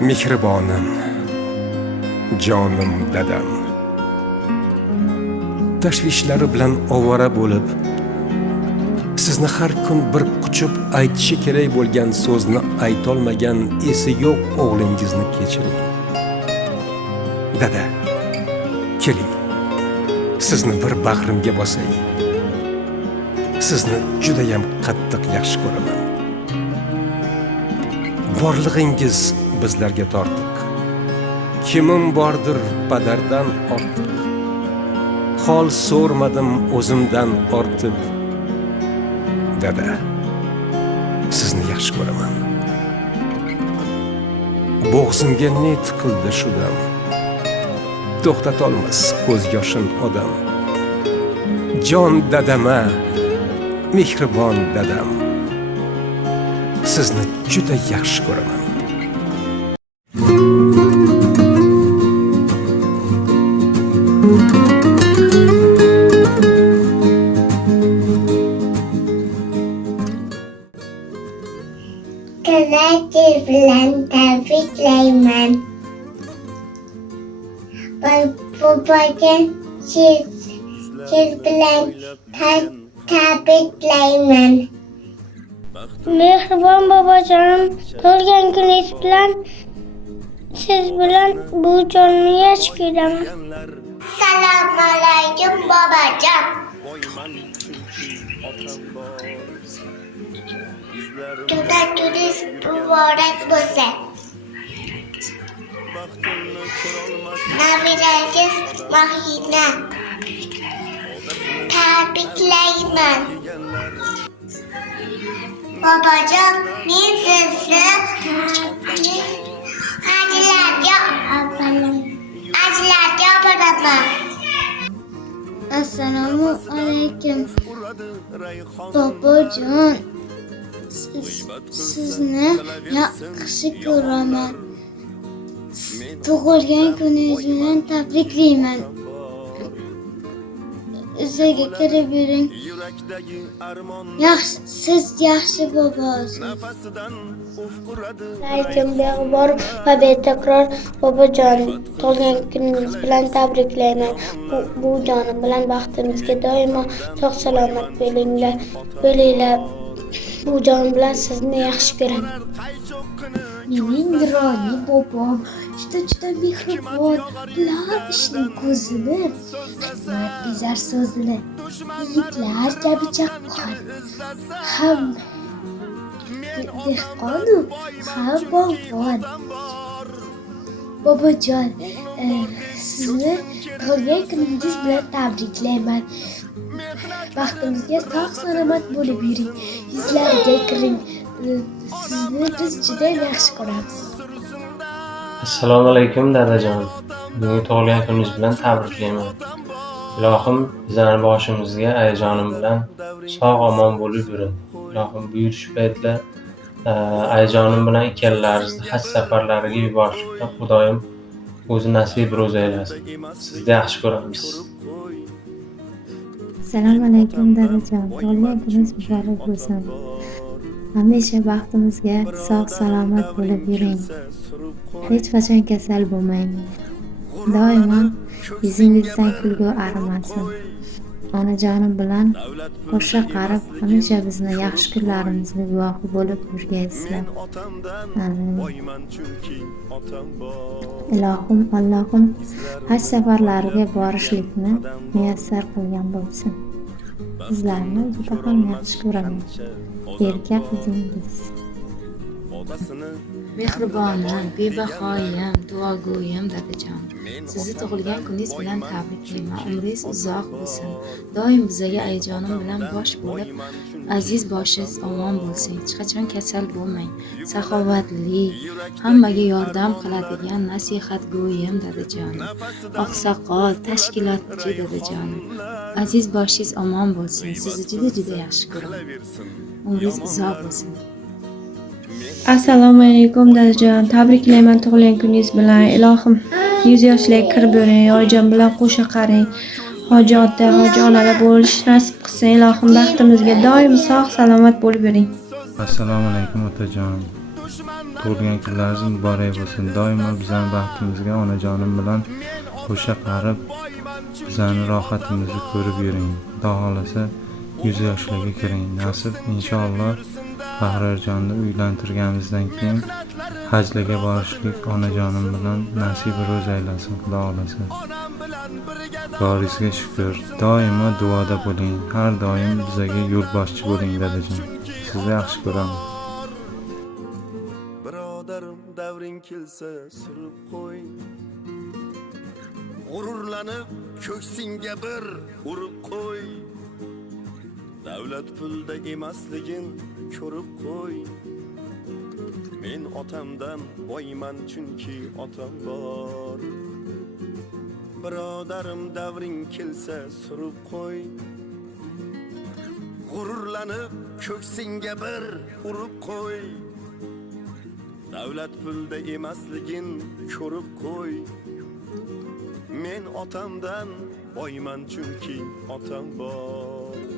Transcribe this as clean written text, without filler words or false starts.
mehribonim, jonim dadam. Tashvishlari bilan ovora bo'lib, sizni har kun bir quchib aytishi kerak bo'lgan so'zni aytolmagan esi yo'q o'g'lingizni kechiring. Dada, keling, sizni bir bag'rimga bosay. Sizni juda ham qattiq yaxshi ko'raman. Borlig'ingiz bizlarga tortiq. Kimim bordir padardan ortiq. Hol so'rmadim o'zimdan ortib. Dada, sizni yaxshi ko'raman. Bo'g'zimga ne tiqildi shu dam. To'xtatolmas ko'z yoshin odam. Jon dadama, mehribon dadam. Sizni juda yaxshi ko'raman. Kızlar bilan tabriklayman. Babajon siz bilan tabriklayman. Mehribon bobojonim, tug'ilgan kuningiz bilan siz bilan bu jonni yaxshi ko'raman. Assalomu alaykum bobojon. Tug'ilganingiz muborak bo'lsin. Nabirangiz Mahina. Tabriklayman. Bobojon, men sizni hajlarga boraman. Assalomu alaykum bobojon. Sizni yaxshi ko'raman. Tug'ilgan kuningiz bilan tabriklayman. Sizga kirib yuring. Siz yaxshi bobosiz. Alaykum beg'ubor va betakror bobojon. Tug'ilgan kuningiz bilan tabriklayman. Bu jonim bilan baxtimizga doimo sog' salomat bo'linglar. Bu jonim bilan sizni yaxshi ko'raman. Mening nuroniy bobom juda mehribon, bilar ishning ko'zini, hikmat bezar so'zini, yigitlar kabi chaqqon, ham dehqonu ham bog'bon. Bobojon, sizni tug'ilgan kuningiz bilan tabriklayman. Baxtimizga sog' salomat bo'lib yuring, yuzlariga kiring. Sizni biz juda yaxshi ko'ramiz. Assalomu alaykum dadajon. Bugun tug'ilgan kuningiz bilan tabriklayman. Ilohim bizlarning boshimizga ayajonim bilan sog' omon bo'lib yuring. Ilohim buyurish paytlar ayajonim bilan ikkalalaringizni haj safarlariga yuborishni Xudoyim o'zi nasib ro'za aylasin. Sizni yaxshi ko'ramiz. Assalomu alaykum dadajon. Tug'ilgan kuningiz muborak bo'lsin. Hamisha baxtimizga sog' salomat bo'lib yuring. Hech qachon kasal bo'lmang. Doimo yuzingizdan kulgu arimasin. Onajonim bilan qo'sha qarib hamisha bizni yaxshi kunlarimizni guvohi bo'lib yurgaysizlar. Ilohim Allohim haj safarlariga borishlikni muyassar qilgan bo'lsin. Sizlarni juda ham yaxshi ko'raman. Erka qizingiz. Mehribonim, bebahoyim, duogo'yim dadajon. Sizni tug'ilgan kuningiz bilan tabriklayman. Umringiz uzoq bo'lsin. Doim bizga ayajonim bilan bosh bo'lib, aziz boshingiz omon bo'lsin. Hech qachon kasal bo'lmang. Saxovatli, hammaga yordam qiladigan nasihatgo'yim dadajonim. Oqsoqol, tashkilotchi dadajonim. Aziz boshingiz omon bo'lsin. Sizni juda yaxshi ko'raman. Umringiz uzoq bo'lsin. Assalomu alaykum dadajon. Tabriklayman tug'ilgan kuningiz bilan. Ilohim 100 yoshlarga kirib yuring. Oyijon bilan qo'sha qaring. Hoji ota, hoji onada bo'lish nasib qilsin. Ilohim baxtimizga doim sog' salomat bo'lib yuring. Assalomu alaykum otajon. tug'ilgan kunlaringiz muborak bo'lsin. Doimo bizning baxtimizga onajonim bilan qo'sha qarib, bizning rohatimizni ko'rib yuring. Xudo xolasa 100 yoshlarga kiring. Nasib inshaalloh Bahrorjonni uylantirganimizdan keyin hajlarga borishlik onajonim bilan nasib ro'z aylasin, Xudo xolasa. Boringizga shukr. Doimo duoda bo'ling. Har doim bizga yo'lboshchi bo'ling dadajon. Sizni yaxshi ko'raman. Birodarim davring kelsa surib qo'y. G'ururlanib ko'ksingga bir urib qo'y. Davlat pulda emasligin ko'rib qo'y. Men otamdan boyman chunki otam bor. Birodarim davring kelsa surib qo'y. G'ururlanib ko'ksingga bir urib qo'y. Davlat pulda emasligin ko'rib qo'y. Men otamdan boyman chunki otam bor.